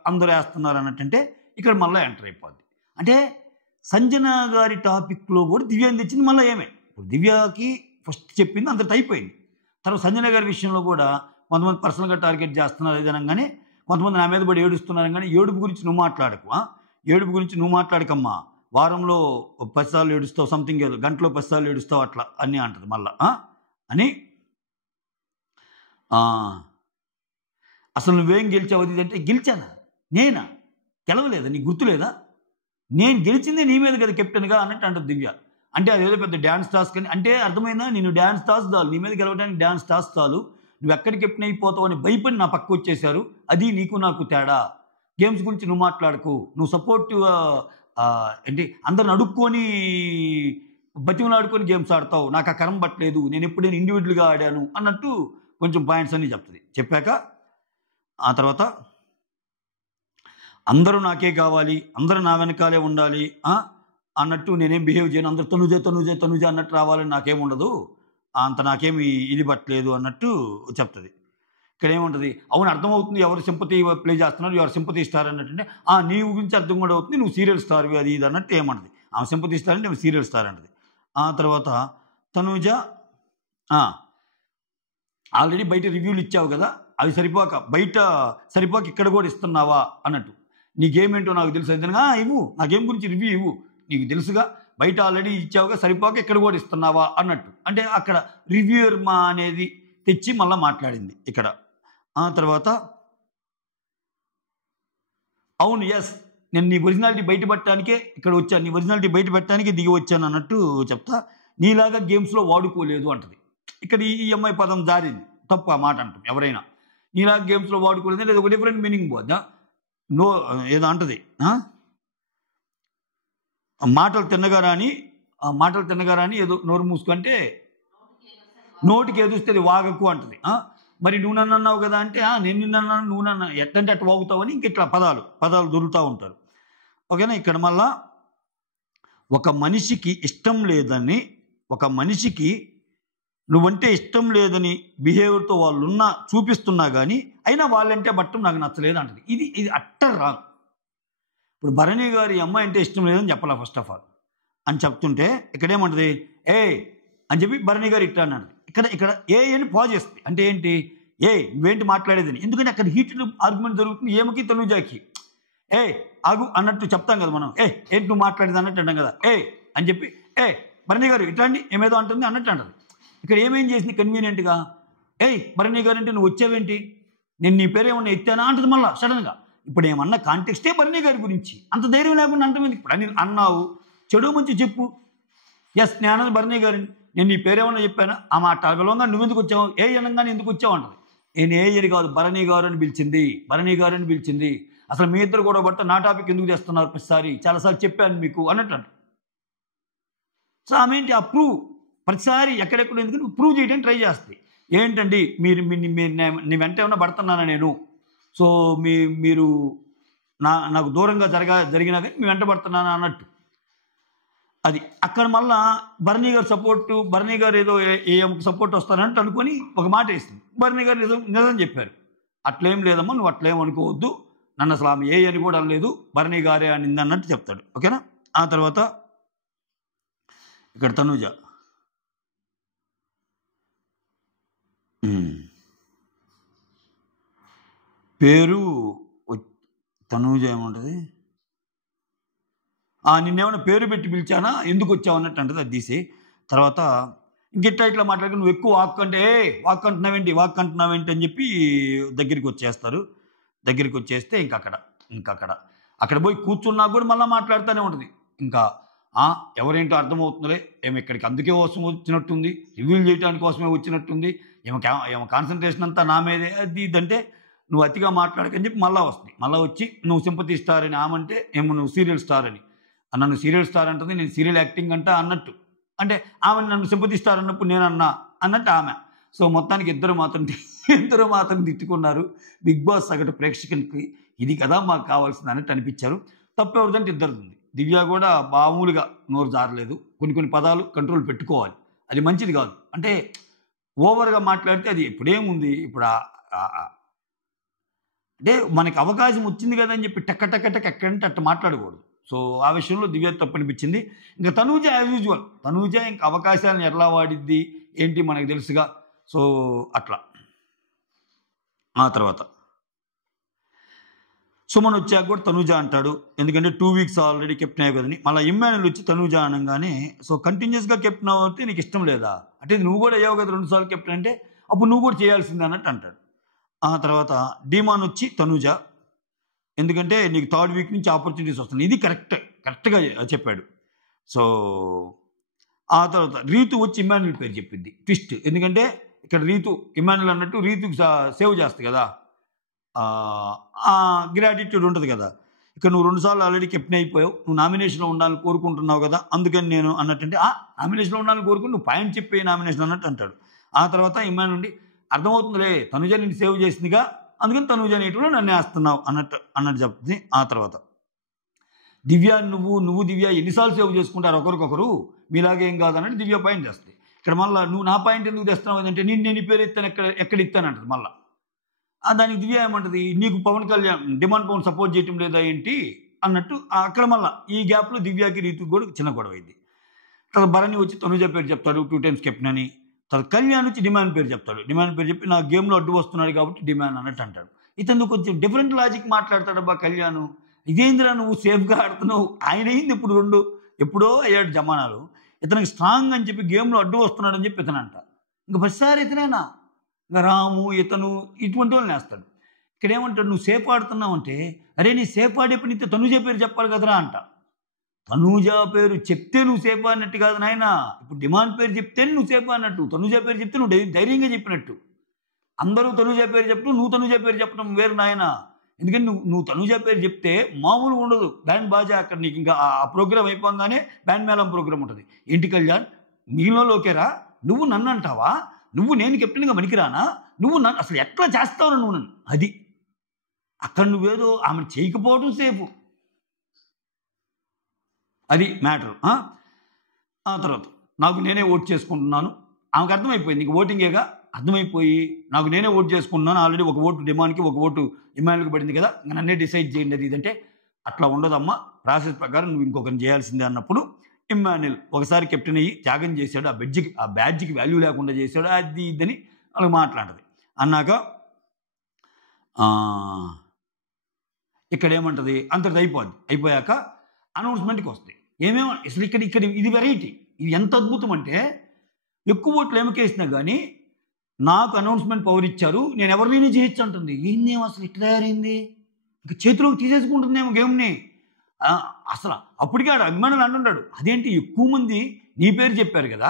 అందరూ వేస్తున్నారు అన్నట్టు. ఇక్కడ మళ్ళీ ఎంటర్ అయిపోద్ది. అంటే సంజన గారి టాపిక్లో కూడా దివ్యాన్ని తెచ్చింది మళ్ళీ ఏమే. ఇప్పుడు దివ్యకి ఫస్ట్ చెప్పింది అంతటి అయిపోయింది. తర్వాత సంజన గారి విషయంలో కూడా కొంతమంది పర్సనల్గా టార్గెట్ చేస్తున్నారు ఏదనగానే, కొంతమంది నా మీద పడి ఏడుస్తున్నారు. కానీ ఏడుపు గురించి నువ్వు మాట్లాడకు, ఏడుపు గురించి నువ్వు మాట్లాడకమ్మా, వారంలో 10 సార్లు ఏడుస్తావు, సంథింగ్ ఏదో గంటలో 10 సార్లు ఏడుస్తావు అట్లా అని అంటది మళ్ళా అని. అసలు నువ్వేం గెలిచావు అది అంటే, గెలిచానా నేనా, గెలవలేదా, నీకు గుర్తులేదా, నేను గెలిచిందే నీ మీద కదా కెప్టెన్గా అన్నట్టు అంటది దివ్య. అంటే అదేదో పెద్ద డ్యాన్స్ టాస్క్ అని. అంటే అర్థమైందా, నేను డ్యాన్స్ టాస్క్ చాలు, నీ మీద గెలవడానికి డ్యాన్స్ టాస్క్ చాలు, నువ్వు ఎక్కడికి కెప్టెన్ అయిపోతావు అని భయపడి నా పక్క వచ్చేసారు. అది నీకు నాకు తేడా. గేమ్స్ గురించి నువ్వు మాట్లాడకు, నువ్వు సపోర్టివ్ ఏంటి అందరిని అడుక్కొని బతిమలాడుకొని గేమ్స్ ఆడతావు, నాకు ఆ కరం పట్టలేదు, నేను ఎప్పుడైనా ఇండివిజువల్గా ఆడాను అన్నట్టు కొంచెం పాయింట్స్ అన్నీ చెప్తుంది. చెప్పాక ఆ తర్వాత అందరూ నాకే కావాలి, అందరూ నా వెనకాలే ఉండాలి అన్నట్టు నేనేం బిహేవ్ చేయను, అందరూ తనుజ అన్నట్టు రావాలని నాకేముండదు, అంత నాకేమి ఇది పట్టలేదు అన్నట్టు చెప్తుంది. ఇక్కడ ఏముంటుంది, అవును అర్థమవుతుంది ఎవరు సింపతి ప్లే చేస్తున్నారు, ఎవరు సింపతి స్టార్ అన్నట్టు. నీ గురించి అర్థం కూడా అవుతుంది, నువ్వు సీరియల్ స్టార్వి అది ఇది అన్నట్టు ఏమంటుంది. ఆమె సింపతి స్టార్ అంటే నువ్వు సీరియల్ స్టార్ అంటది. ఆ తర్వాత తనుజ ఆల్రెడీ బయట రివ్యూలు ఇచ్చావు కదా, అవి సరిపోక ఇక్కడ కూడా ఇస్తున్నావా అన్నట్టు. నీ గేమ్ ఏంటో నాకు తెలుసు, ఏదైనా ఇవ్వు, నా గేమ్ గురించి రివ్యూ ఇవ్వు, నీకు తెలుసుగా, బయట ఆల్రెడీ ఇచ్చావుగా, సరిపోక ఇక్కడ కూడా ఇస్తున్నావా అన్నట్టు. అంటే అక్కడ రివ్యూయర్ మా అనేది తెచ్చి మళ్ళీ మాట్లాడింది ఇక్కడ. ఆ తర్వాత అవును ఎస్ నేను నీ ఒరిజినాలిటీ బయటపెట్టడానికే ఇక్కడ వచ్చాను, నీ ఒరిజినాలిటీ బయట పెట్టడానికే దిగి వచ్చాను అన్నట్టు చెప్తా. నీలాగా గేమ్స్లో వాడుకోలేదు అంటది. ఇక్కడ ఈ అమ్మాయి పదం జారింది, తప్పు ఆ మాట అంటాం ఎవరైనా. నీలాగా గేమ్స్లో వాడుకోలేదు అంటే ఒక డిఫరెంట్ మీనింగ్ పోద్దా, ఏదో అంటది. మాటలు తిన్నగా రాని ఏదో నోరు మూసుకుంటే నోటికి ఎదుస్తుంది వాగకు అంటది. మరి నువ్వు నన్ను అన్నావు కదా అంటే నేను నిన్ను అన్నాను, నువ్వు నన్ను ఎట్టంటే అట్టు వాగుతావని ఇంక ఇట్లా పదాలు దొరుకుతూ ఉంటారు. ఓకేనా. ఇక్కడ మళ్ళా ఒక మనిషికి ఇష్టం లేదని, ఒక మనిషికి నువ్వంటే ఇష్టం లేదని బిహేవియర్తో వాళ్ళు చూపిస్తున్నా కానీ అయినా వాళ్ళంటే బట్టం నాకు నచ్చలేదు అంటది. ఇది అట్టర్ రాంగ్. ఇప్పుడు భరణి గారి అమ్మాయి అంటే ఇష్టం లేదని చెప్పాలా ఫస్ట్ ఆఫ్ ఆల్ అని చెప్తుంటే ఇక్కడేమంటది అని చెప్పి భరణి గారు ఇట్టా అన్నాడు. ఇక్కడ అని పాజ్ చేస్తుంది. అంటే ఏంటి, నువ్వేంటి మాట్లాడేదని. ఎందుకంటే అక్కడ హీటెడ్ ఆర్గ్యుమెంట్ జరుగుతుంది ఏమకి తనుజాకి. ఆగు అన్నట్టు చెప్తాం కదా మనం, ఏంటి నువ్వు మాట్లాడేది అన్నట్టు అంటాం కదా. అని చెప్పి భరణి గారు ఇట్లాంటి ఏమేదో అంటుంది అన్నట్టు అంటది. ఇక్కడ ఏమేం చేసింది కన్వీనియంట్గా, భరణి గారు అంటే నువ్వు వచ్చావేంటి, నేను నీ పేరేమన్నా ఎత్తానా అంటది మళ్ళీ సడన్గా. ఇప్పుడు ఏమన్నా కాంటెక్స్టే భరణి గారి గురించి, అంత ధైర్యం లేకుండా అంటుంది. ఇప్పుడు అని అన్నావు, చెడు మంచి చెప్పు. ఎస్ నేను అన్నది భరణి గారిని, నేను నీ పేరేమన్నా చెప్పానా, ఆ మాట అగలంగా నువ్వెందుకు వచ్చావు, అనగానే ఎందుకు వచ్చావు అంటది. నేను అని కాదు భరణి గారు అని పిలిచింది. అసలు మీ ఇద్దరు కూడా బట్ట నా టాపిక్ ఎందుకు చేస్తున్నారు ప్రతిసారి, చాలాసార్లు చెప్పాను మీకు అన్నట్టు అంట. సో ఆమె ఏంటి ఆ ప్రూవ్, ప్రతిసారి ఎక్కడెక్కడ ఎందుకంటే ప్రూవ్ చేయడానికి ట్రై చేస్తుంది. ఏంటండి మీరు నీ వెంట ఏమన్నా పడుతున్నానా నేను, సో మీరు నాకు దూరంగా జరిగినా కానీ మీ వెంట పడుతున్నానా అన్నట్టు. అది అక్కడ మళ్ళా భరణి గారు భరణి గారు ఏదో సపోర్ట్ వస్తానంటే అనుకొని ఒక మాట వేసింది. భరణి గారు నిజం చెప్పారు. అట్లేం లేదమ్మా, నువ్వు అట్లేం అనుకోవద్దు, నన్ను అసలు ఆమె అని కూడా అనలేదు, భరణి గారే అనింది అన్నట్టు చెప్తాడు. ఓకేనా. ఆ తర్వాత ఇక్కడ తనూజ పేరు తనూజ ఏముంటుంది, నిన్నేమైనా పేరు పెట్టి పిలిచానా, ఎందుకు వచ్చావు అన్నట్టు అంటది. అది తీసి తర్వాత ఇట్లా మాట్లాడుకుని నువ్వు ఎక్కువ వాక్ అంటున్నావేంటి అని చెప్పి దగ్గరికి వచ్చేస్తే అక్కడ పోయి కూర్చున్నా కూడా మళ్ళీ మాట్లాడుతూనే ఉంటుంది. ఇంకా ఎవరేంటో అర్థమవుతుందిలే, ఏమి ఇక్కడికి అందుకే కోసం వచ్చినట్టుంది, రివ్యూలు చేయడానికి కోసమే వచ్చినట్టుంది, ఏమో కాన్సన్ట్రేషన్ అంతా నా మీదే, అది ఇదంటే నువ్వు అతిగా మాట్లాడకని చెప్పి మళ్ళీ వచ్చి నువ్వు సింపతి స్టార్ అని ఆమంటే ఏమో నువ్వు సీరియల్ స్టార్ అని, నన్ను సీరియల్ స్టార్ అంటుంది, నేను సీరియల్ యాక్టింగ్ అంటా అన్నట్టు, అంటే ఆమె నన్ను సింపతి స్టార్ అన్నప్పుడు నేను అన్నట్టు ఆమె. సో మొత్తానికి ఇద్దరు మాత్రం తిట్టుకున్నారు. బిగ్ బాస్ సగటు ప్రేక్షకులకి ఇది కదా మాకు కావాల్సింది అన్నట్టు అనిపించారు. తప్పెవరిదంటే ఇద్దరుంది. దివ్య కూడా మామూలుగా నోరు జారలేదు. కొన్ని పదాలు కంట్రోల్ పెట్టుకోవాలి, అది మంచిది కాదు. అంటే ఓవర్గా మాట్లాడితే అది ఇప్పుడేముంది, ఇప్పుడు అంటే మనకి అవకాశం వచ్చింది కదా అని చెప్పి టక్క ఎక్కడంటే అట్ట మాట్లాడకూడదు. సో ఆ విషయంలో దివ్య తప్పు అనిపించింది. ఇంకా తనూజ యాజ్ యూజువల్, తనూజ ఇంకా అవకాశాలను ఎలా వాడిద్ది ఏంటి మనకు తెలుసుగా. సో అట్లా ఆ తర్వాత సుమన్ వచ్చాక కూడా తనూజ అంటాడు, ఎందుకంటే 2 వీక్స్ ఆల్రెడీ కెప్టెన్ అయ్యే కదని. మళ్ళీ ఇమ్మాన్యుల్ వచ్చి తనూజ అనగానే, సో కంటిన్యూస్గా కెప్టెన్ అవుతే నీకు ఇష్టం లేదా అంటే, నువ్వు కూడా అయ్యావు కదా 2 సార్లు కెప్టెన్ అంటే, అప్పుడు నువ్వు కూడా చేయాల్సిందే అన్నట్టు అంటాడు. ఆ తర్వాత డీమాన్ వచ్చి తనూజ, ఎందుకంటే నీకు 3rd వీక్ నుంచి ఆపర్చునిటీస్ వస్తున్నాయి, ఇది కరెక్ట్గా చెప్పాడు. సో ఆ తర్వాత రీతు వచ్చి ఇమ్మాన్యుల్ పేరు చెప్పింది, ట్విస్ట్. ఎందుకంటే ఇక్కడ ఇమ్మాన్యుల్ అన్నట్టు రీతుకి సేవ్ చేస్తుంది కదా, గ్రాటిట్యూడ్ ఉంటుంది కదా. ఇక్కడ నువ్వు 2 సార్లు ఆల్రెడీ కెప్టెన్ అయిపోయావు, నువ్వు నామినేషన్లో ఉండాలని కోరుకుంటున్నావు కదా, అందుకని నేను అన్నట్టుంటే నామినేషన్లో ఉండాలని కోరుకుని నువ్వు పాయింట్ చెప్పే నామినేషన్ అన్నట్టు అంటాడు. ఆ తర్వాత ఇమ్మాన్ నుండి అర్థమవుతుందిలే, తనుజ నిన్ను సేవ్ చేసిందిగా, అందుకని తనుజ అనేటిలో నన్ను వేస్తున్నావు అన్నట్టు చెప్తుంది. ఆ తర్వాత దివ్య నువ్వు దివ్య ఎన్నిసార్లు సేవ్ చేసుకుంటారు ఒకరికొకరు, మీలాగే ఏం కాదన్నట్టు దివ్య పాయింట్ చేస్తుంది. ఇక్కడ మళ్ళీ నువ్వు నా పాయింట్ ఎందుకు తెస్తున్నావు అంటే, నేను పేరు ఇస్తాను ఎక్కడ ఇస్తానంటది. మళ్ళీ దానికి దివ్య ఏమంటది, నీకు పవన్ కళ్యాణ్ డిమాండ్ పవన్ సపోర్ట్ చేయటం లేదా ఏంటి అన్నట్టు. అక్కడ మళ్ళీ ఈ గ్యాప్లో దివ్యకి రీతుకి కూడా చిన్న గొడవ అయింది. తర్వాత భరణి వచ్చి తనుజ పేరు చెప్తాడు, 2 times కెప్టెన్ అని. తర్వాత కళ్యాణ్ వచ్చి డిమాండ్ పేరు చెప్తాడు, డిమాండ్ పేరు చెప్పి నా గేమ్లో అడ్డు వస్తున్నాడు కాబట్టి డిమాండ్ అన్నట్టు అంటాడు. ఇతను కొంచెం డిఫరెంట్ లాజిక్ మాట్లాడతాడబ్బా కళ్యాణ్. ఇదేంద్రా నువ్వు సేఫ్గా ఆడుతున్నావు, ఆయన అయింది ఇప్పుడు ఎప్పుడో అయ్యాడు జమానాలు, ఇతనికి స్ట్రాంగ్ అని చెప్పి గేమ్లో అడ్డు వస్తున్నాడు అని చెప్పి ఇతను అంట. ఇంకా ప్రతిసారి ఇతనేనా, ఇంకా రాము ఇతను ఇటువంటి వాళ్ళని వేస్తాడు. ఇక్కడ ఏమంటాడు, నువ్వు సేఫ్ ఆడుతున్నావు అంటే, అరే నీ సేఫ్ ఆడే పని తనుజ పేరు చెప్పాలి కదరా అంట. తనూజ పేరు చెప్తే నువ్వు సేఫ్ అన్నట్టు కాదు నాయన, ఇప్పుడు డిమాండ్ పేరు చెప్తే నువ్వు సేఫ్ అన్నట్టు, తనూజ పేరు చెప్తే నువ్వు ధైర్యంగా చెప్పినట్టు. అందరూ తనూజ పేరు చెప్పు, నువ్వు తనూజ పేరు చెప్పడం వేరు నాయన. ఎందుకంటే నువ్వు తనూజ పేరు చెప్తే మామూలు ఉండదు, బ్యాండ్ బాజా అక్కడ నీకు ఇంకా ఆ ప్రోగ్రామ్ అయిపోగానే బ్యాండ్ మేళం ప్రోగ్రామ్ ఉంటుంది. ఏంటి కళ్యాణ్ మిగిలినోకేరా, నువ్వు నన్ను అంటావా, నేను కెప్టెన్గా పనికిరానా, నువ్వు నన్ను అసలు ఎట్లా చేస్తావు నువ్వు నన్ను, అది అక్కడ నువ్వేదో ఆమె చేయకపోవడం సేఫ్, అది మ్యాటర్. ఆ తర్వాత నాకు నేనే ఓట్ చేసుకుంటున్నాను, ఆమెకు అర్థమైపోయింది ఇంక ఓటింగేగా, అర్థమైపోయి నాకు నేనే ఓట్ చేసుకుంటున్నాను, ఆల్రెడీ ఒక ఓటు డిమాండ్కి ఒక ఓటు ఇమ్మాన్యుల్కి పడింది కదా, ఇంకా నన్నే డిసైడ్ చేయండి అది ఇదంటే, అట్లా ఉండదమ్మా ప్రాసెస్ ప్రకారం నువ్వు ఇంకొకరిని చేయాల్సిందే అన్నప్పుడు ఇమ్మాన్యుల్ ఒకసారి కెప్టెన్ అయ్యి త్యాగం చేశాడు, ఆ బ్యాడ్జ్కి వాల్యూ లేకుండా చేశాడు, అది ఇదని వాళ్ళకి మాట్లాడుతుంది. అన్నాక ఇక్కడ ఏమంటుంది, అంతటి అయిపోయాక అనౌన్స్మెంట్కి వస్తాయి. అసలు ఇక్కడ ఇది వెరైటీ, ఇది ఎంత అద్భుతం అంటే, ఎక్కువ ఓట్లు ఏమకేసినా కానీ నాకు అనౌన్స్మెంట్ పవర్ ఇచ్చారు, నేను ఎవరినైనా చేయొచ్చు అంటుంది. ఏందేమో అసలు ఇట్లా తయారైంది, ఇంకా చేతిలోకి తీసేసుకుంటుందేమో గేమ్ని. అసలు అప్పటికే ఆడు అభిమానులు అంటున్నాడు, అదేంటి ఎక్కువ మంది నీ పేరు చెప్పారు కదా,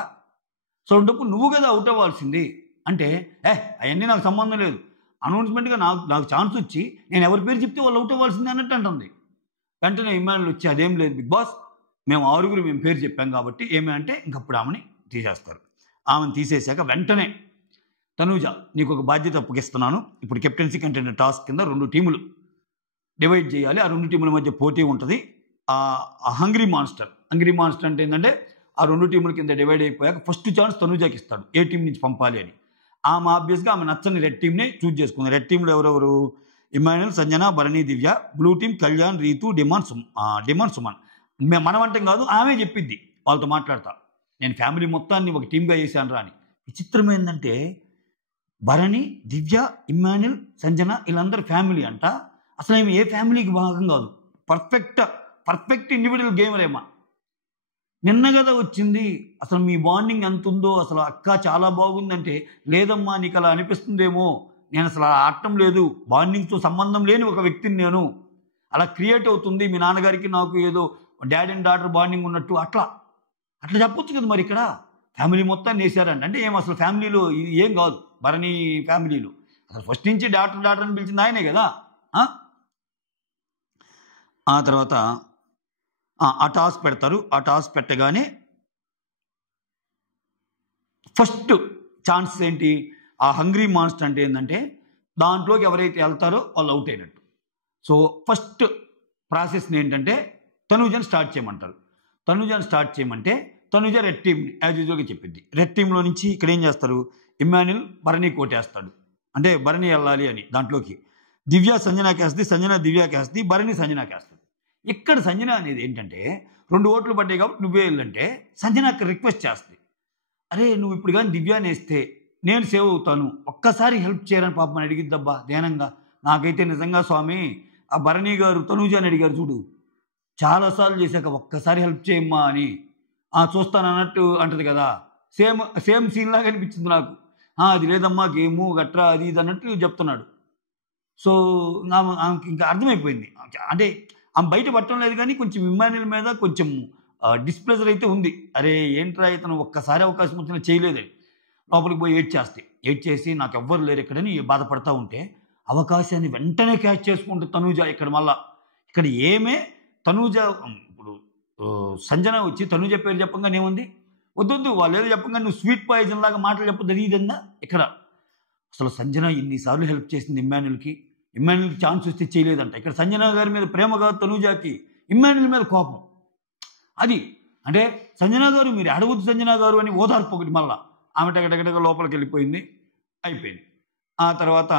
సో ఉన్నప్పుడు నువ్వు కదా అవుట్ అవ్వాల్సింది అంటే, అవన్నీ నాకు సంబంధం లేదు, అనౌన్స్మెంట్గా నాకు ఛాన్స్ వచ్చి నేను ఎవరి పేరు చెప్తే వాళ్ళు అవుట్ అవ్వాల్సిందే అన్నట్టు అంటుంది. వెంటనే ఇమ్మాన్యుల్ వచ్చి అదేం లేదు బిగ్ బాస్, మేము 6 మేము పేరు చెప్పాం కాబట్టి ఏమి అంటే ఇంకప్పుడు ఆమెని తీసేస్తారు. ఆమెను తీసేశాక వెంటనే తనూజ నీకు ఒక బాధ్యత అప్పగిస్తున్నాను, ఇప్పుడు కెప్టెన్సీ కంటెంట్ టాస్క్ కింద 2 టీములు డివైడ్ చేయాలి, ఆ 2 టీముల మధ్య పోటీ ఉంటుంది. ఆ హంగ్రీ మాన్స్టర్ హంగ్రీ మాన్స్టర్ అంటే ఏంటంటే ఆ 2 టీముల కింద డివైడ్ అయిపోయాక ఫస్ట్ ఛాన్స్ తనుజాకి ఇస్తాడు ఏ టీం నుంచి పంపాలి అని. ఆమె ఆబ్వియస్గా ఆమె నచ్చని రెడ్ టీంని చూజ్ చేసుకుంది. రెడ్ టీంలో ఎవరెవరు? Emmanuel, Sanjana, Bharani, Divya. Blue team Kalyan, Ritu, Demon, Suman. మనం అంటాం కాదు, ఆమె చెప్పిద్ది వాళ్ళతో మాట్లాడతా, నేను ఫ్యామిలీ మొత్తాన్ని ఒక టీంగా చేశాను రా అని. విచిత్రం ఏంటంటే భరణి, దివ్య, ఇమాన్యుల్, సంజన వీళ్ళందరూ ఫ్యామిలీ అంట. అసలు ఏమి ఏ ఫ్యామిలీకి భాగం కాదు. పర్ఫెక్ట్ ఇండివిజువల్ గేమరేమా. నిన్న కదా వచ్చింది. అసలు మీ బాండింగ్ ఎంత ఉందో, అసలు అక్క చాలా బాగుందంటే, లేదమ్మా నీకు అలా అనిపిస్తుందేమో, నేను అసలు అలా ఆడటం లేదు, బాండింగ్తో సంబంధం లేని ఒక వ్యక్తిని నేను, అలా క్రియేట్ అవుతుంది మీ నాన్నగారికి నాకు ఏదో డాడ్ అండ్ డాటర్ బాండింగ్ ఉన్నట్టు, అట్లా చెప్పొచ్చు కదా. మరి ఇక్కడ ఫ్యామిలీ మొత్తాన్ని వేసారంట. అంటే ఏం అసలు ఫ్యామిలీలో ఇది ఏం కాదు. భరణి ఫ్యామిలీలో అసలు ఫస్ట్ నుంచి డాక్టర్ అని పిలిచింది ఆయనే కదా. ఆ తర్వాత ఆ టాస్ పెడతారు. ఆ టాస్ పెట్టగానే ఫస్ట్ ఛాన్స్ ఏంటి? ఆ హంగ్రీ మాన్స్టర్ అంటే ఏంటంటే దాంట్లోకి ఎవరైతే వెళ్తారో వాళ్ళు అవుట్ అయినట్టు. సో ఫస్ట్ ప్రాసెస్ని ఏంటంటే తనూజని స్టార్ట్ చేయమంటారు. తనూజని స్టార్ట్ చేయమంటే తనూజ రెడ్ టీం యాజ్ యూజువల్గా చెప్పింది. రెడ్ టీంలో నుంచి ఇక్కడ ఏం చేస్తారు? ఇమాన్యుల్ భరణి కోటేస్తాడు, అంటే భరణి వెళ్ళాలి అని. దాంట్లోకి దివ్య సంజనాకి వేస్తుంది, సంజన దివ్యాకి వేస్తుంది, భరణి సంజనాకి వేస్తుంది. ఇక్కడ సంజన అనేది ఏంటంటే 2 ఓట్లు పడ్డాయి కాబట్టి నువ్వే వెళ్ళంటే సంజనాకి రిక్వెస్ట్ చేస్తుంది, అరే నువ్వు ఇప్పుడు కానీ దివ్యాని వేస్తే నేను సేవ్ అవుతాను, ఒక్కసారి హెల్ప్ చేయరని పాపం అని అడిగిద్దబ్బా ధ్యానంగా. నాకైతే నిజంగా స్వామి ఆ భరణి గారు తనూజ అని అడిగారు చూడు, చాలాసార్లు చేశాక ఒక్కసారి హెల్ప్ చేయమ్మా అని చూస్తాను అన్నట్టు అంటది కదా. సేమ్ సీన్ లాగా అనిపించింది నాకు. అది లేదమ్మా గేము గట్రా అది ఇది అన్నట్టు చెప్తున్నాడు. సో ఆమెకి ఇంకా అర్థమైపోయింది. అంటే ఆమె బయట పట్టడం లేదు కానీ కొంచెం ఇమాన్యుల్ మీద కొంచెం డిస్ప్లెజర్ అయితే ఉంది. అరే ఏంట్రా ఇతను ఒక్కసారి అవకాశం వచ్చినా చేయలేదే. లోపలికి పోయి ఏడ్ చేసి నాకు ఎవ్వరు లేరు ఇక్కడని బాధపడతా ఉంటే అవకాశాన్ని వెంటనే క్యాచ్ చేసుకుంటే తనూజ ఇక్కడ ఏమే తనూజ. ఇప్పుడు సంజన వచ్చి తనూజ పేరు చెప్పంగానే ఏముంది? వద్దు వాళ్ళు ఏదో చెప్పంగా నువ్వు స్వీట్ పాయిజన్ లాగా మాటలు చెప్పొద్దు అది ఇదంగా. ఇక్కడ అసలు సంజన ఎన్నిసార్లు హెల్ప్ చేసింది ఇమాన్యుల్కి ఛాన్స్ వస్తే చేయలేదంట. ఇక్కడ సంజన గారి మీద ప్రేమ కాదు తనూజాకి, ఇమాన్యుల్ మీద కోపం. అది అంటే సంజన గారు మీరు అడగొద్దు సంజన గారు అని ఓదార్పు ఒకటి. మళ్ళా ఆమె టగటగటగా లోపలికి వెళ్ళిపోయింది, అయిపోయింది. ఆ తర్వాత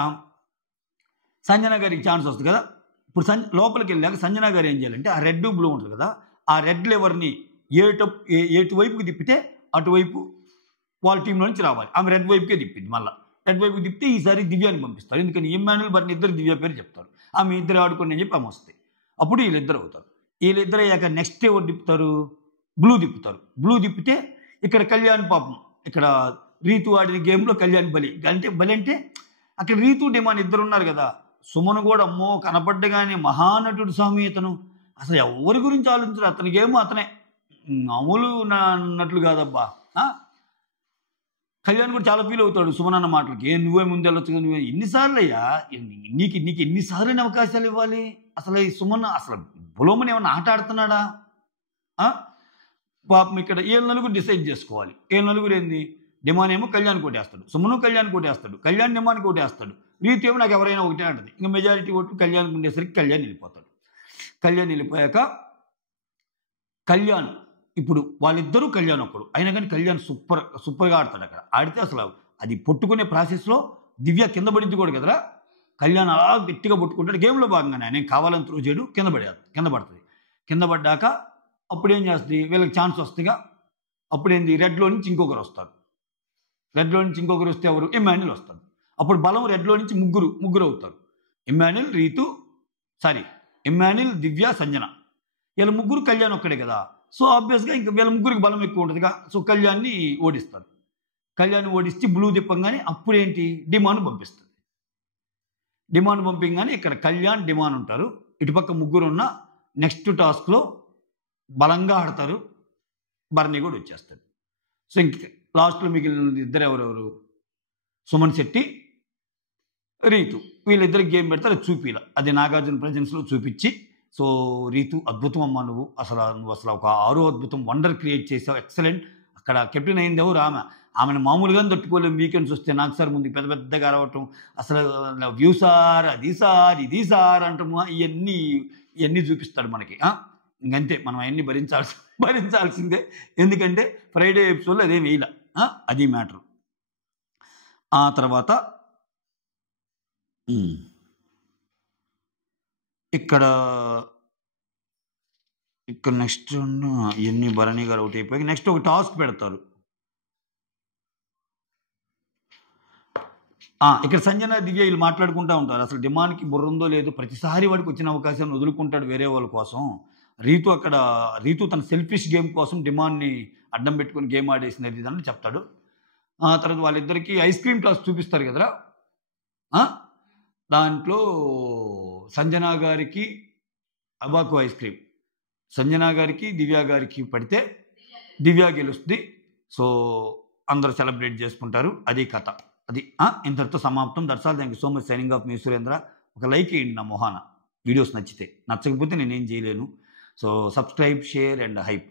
సంజన గారికి ఛాన్స్ వస్తుంది కదా. ఇప్పుడు లోపలికి వెళ్ళాక సంజన గారు ఏం చేయాలంటే ఆ రెడ్ బ్లూ ఉంటుంది కదా, ఆ రెడ్ లెవర్ని ఎటువైపుకి తిప్పితే అటువైపు వాళ్ళ టీంలో నుంచి రావాలి. ఆమె రెడ్ వైపుకే తిప్పింది. మళ్ళీ రెడ్ వైపుకి తిప్పితే ఈసారి దివ్యాన్ని పంపిస్తారు. ఎందుకని ఇమాన్యుల్ భరణి ఇద్దరు దివ్య పేరు చెప్తారు. ఆమె ఇద్దరు ఆడుకుని అని చెప్పి ఆమె వస్తాయి. అప్పుడు వీళ్ళిద్దరు అవుతారు. వీళ్ళిద్దరు అయ్యాక నెక్స్ట్ ఎవరు తిప్పుతారు? బ్లూ తిప్పితే ఇక్కడ కళ్యాణ్ పాపం, ఇక్కడ రీతు ఆడిన గేమ్లో కళ్యాణ్ బలి అంటే అక్కడ రీతు డిమాన్ ఇద్దరు ఉన్నారు కదా. సుమన్ కూడా అమ్మో కనపడ్డగానే మహానటుడు స్వామి ఇతను, అసలు ఎవరి గురించి ఆలోచించరు, అతనికేమో అతనే మామూలు అన్నట్లు కాదబ్బా. కళ్యాణ్ కూడా చాలా ఫీల్ అవుతాడు సుమన్ అన్న మాటలకి. నువ్వే ముందు వెళ్ళొచ్చు, నువ్వే ఎన్నిసార్లు అయ్యా నీకు ఎన్నిసార్లు అవకాశాలు ఇవ్వాలి? అసలు ఈ సుమన్ అసలు బులోమని ఏమన్నా ఆట ఆడుతున్నాడా? పాపం ఇక్కడ ఏళ్ళ నలుగురు డిసైడ్ చేసుకోవాలి. ఏళ్ళ నలుగురు ఏంది? డిమాన్ ఏమో కళ్యాణ్ కోటేస్తాడు, సుమను కళ్యాణ్ కోటేస్తాడు, కళ్యాణ్ డిమాన్ కోటేస్తాడు, రీతి ఏమో నాకు ఎవరైనా ఒకటే అంటది. ఇంకా మెజారిటీ ఓట్లు కళ్యాణ్కి ఉండేసరికి కళ్యాణ్ వెళ్ళిపోతాడు. కళ్యాణ్ వెళ్ళిపోయాక కళ్యాణ్ ఇప్పుడు వాళ్ళిద్దరూ కళ్యాణ్ ఒక్కడు అయినా కానీ కళ్యాణ్ సూపర్గా ఆడతాడు. అక్కడ ఆడితే అసలు అది పట్టుకునే ప్రాసెస్లో దివ్య కింద పడింది కూడా కదరా. కళ్యాణ్ అలా గట్టిగా పట్టుకుంటాడు. గేమ్లో భాగంగానే నేను కావాలని త్రూ చేయడు, కింద పడుతుంది. కింద పడ్డాక అప్పుడు ఏం చేస్తుంది? వీళ్ళకి ఛాన్స్ వస్తుందిగా. అప్పుడేంది? రెడ్లో నుంచి ఇంకొకరు వస్తారు. రెడ్లో నుంచి ఇంకొకరు వస్తే ఎవరు? ఇమాన్యుల్ వస్తారు. అప్పుడు బలం రెడ్లో నుంచి ముగ్గురు అవుతారు. ఇమాన్యుల్, దివ్య, సంజన. వీళ్ళ ముగ్గురు కళ్యాణ్ ఒక్కడే కదా. సో ఆబ్వియస్గా ఇంకా వీళ్ళ ముగ్గురికి బలం ఎక్కువ ఉంటుందిగా. సో కళ్యాణ్ని ఓడిస్తారు. కళ్యాణ్ ఓడిస్తే బ్లూ తిప్పంగానే అప్పుడేంటి? డిమాండ్ పంపిస్తుంది. డిమాండ్ పంపించగానే ఇక్కడ కళ్యాణ్ డిమాండ్ ఉంటారు. ఇటుపక్క ముగ్గురు ఉన్న నెక్స్ట్ టాస్క్లో బలంగా ఆడతారు. భరణి కూడా వచ్చేస్తాడు. సో ఇంక లాస్ట్లో మిగిలిన ఇద్దరు ఎవరెవరు? సుమన్ శెట్టి, రీతు. వీళ్ళిద్దరికి గేమ్ పెడతారు. చూపిలా అది నాగార్జున ప్రజెన్స్లో చూపించి, సో రీతు అద్భుతం అమ్మా, నువ్వు అసలు ఒక అద్భుతం వండర్ క్రియేట్ చేసావు, ఎక్సలెంట్. అక్కడ కెప్టెన్ అయింది ఎవరు? ఆమెను మామూలుగానే తట్టుకోలేము. వీకెండ్స్ వస్తే నాకు సార్ ముందు పెద్దగా రావటం, అసలు వ్యూ సార్, ఇది సార్ అంటాము, ఇవన్నీ చూపిస్తాడు మనకి. ఇంకంతే, మనం అవన్నీ భరించాల్సి భరించాల్సిందే. ఎందుకంటే ఫ్రైడే ఎపిసోడ్లో అదేం వేయలే. అది మ్యాటర్. ఆ తర్వాత ఇక్కడ నెక్స్ట్ ఇవన్నీ భరణి గారు అవుట్ అయిపోయి నెక్స్ట్ ఒక టాస్క్ పెడతారు. ఇక్కడ సంజన దివ్య వీళ్ళు మాట్లాడుకుంటూ ఉంటారు. అసలు డిమాండ్కి బుర్ర ఉందో లేదో, ప్రతిసారి వాడికి వచ్చిన అవకాశాన్ని వదులుకుంటాడు వేరే వాళ్ళ కోసం. రీతు తన సెల్ఫిష్ గేమ్ కోసం డిమాండ్ని అడ్డం పెట్టుకుని గేమ్ ఆడేసినది ఇదని చెప్తాడు. తర్వాత వాళ్ళిద్దరికీ ఐస్ క్రీమ్ టాస్ చూపిస్తారు కదరా. దాంట్లో సంజన గారికి అబాకు ఐస్ క్రీమ్, సంజన గారికి దివ్య గారికి పడితే దివ్య గెలుస్తుంది. సో అందరూ సెలబ్రేట్ చేసుకుంటారు. అది కథ. అది ఇంతటితో సమాప్తం. That's all. Thank you so much. Signing off మీ సురేంద్ర. ఒక లైక్ వేయండి నా మొహాన వీడియోస్ నచ్చితే. నచ్చకపోతే నేనేం చేయలేను. So subscribe, share and hype.